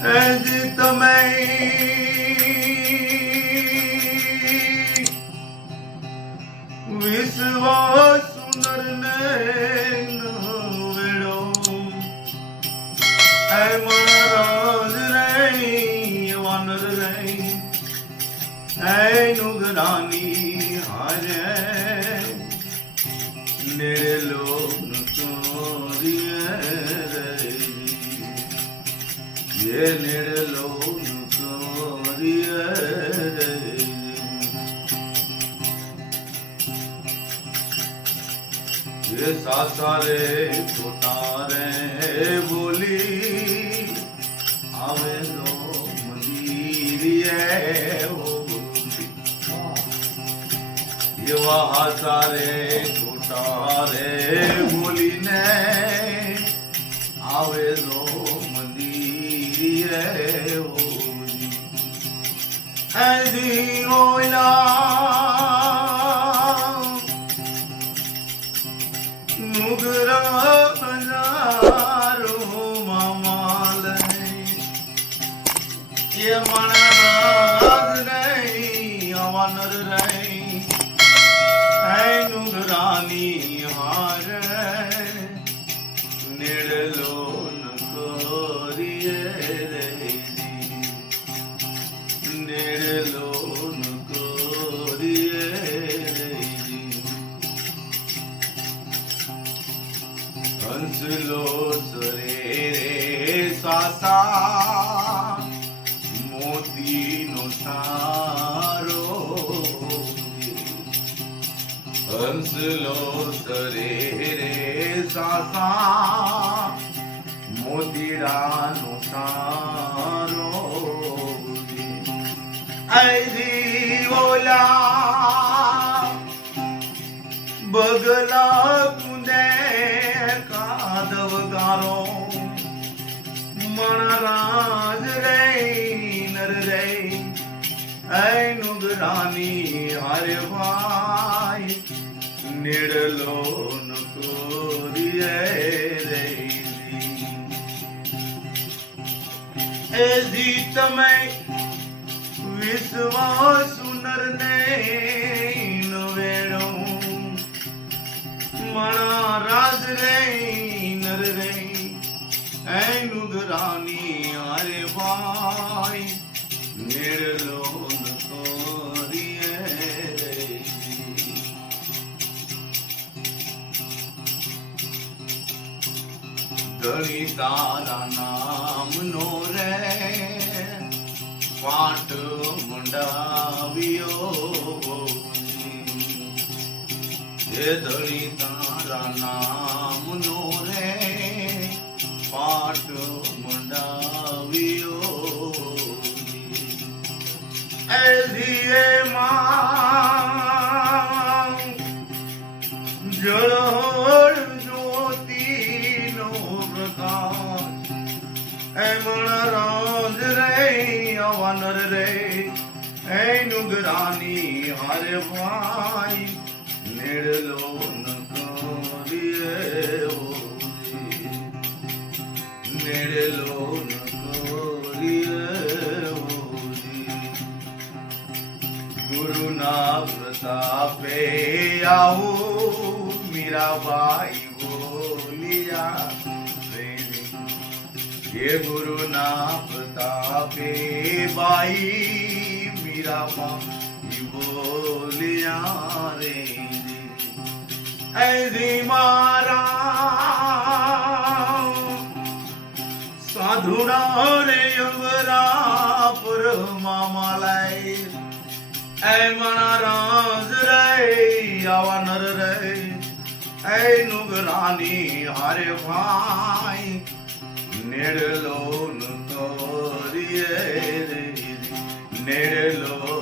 એજી તમે વિશ્વાસ નરને વેડો એ મહારાજ રે વાનર રે એ નુગરાની હારે નેરે લોન ચોરીએ રે ये निर्लो ये सासारे छोटारे बोली आवे लो मंदिरिये ये वहाँ सारे छोटारे बोली ने आवे लो ऐसी ओला नुगरा हजारो मामाल ये मनाज नहीं अवनर नहीं ऐ नुगरानी हार निड़लो હંસલો સરે રે સાસા મોતીનો સારો હંસલો સરે રે સાસા મોતીરાનો સારો ऐसी ओला बगला कुंदे कादव गारो मनाराज रे नर रे ऐ नुगरानी हरे भाई निडलो नकोरिए रे ऐसी तमें विश्वास नरने वेड़ो मना राज रे नर रे ऐ नुगरानी आरे भाई निड़लो नकोरिए रे धनी तारा नाम नो रे पाट मुंडावियो ये धनी तारा नाम नो रे पाट मुंडावियो ऐसी मां जड़ ज्योति नो प्रकाश ऐ मनाराज रे अवनर रे ऐ नुगरानी हरे भाई निड़लो नकोरिए निड़लो नकोरिए गुरु ना प्रतापे आओ मीरा भाई बोलिया ये गुरु ना प्रतापे बाई मीरा माई बोलिया रे ऐसी मारा साधुना रे अंगरा पुर मामालाई ऐ मनाराज रे अवनर रे ऐ नुगरानी हरे भाई नेड़लो नकोरिए रे नेड़लो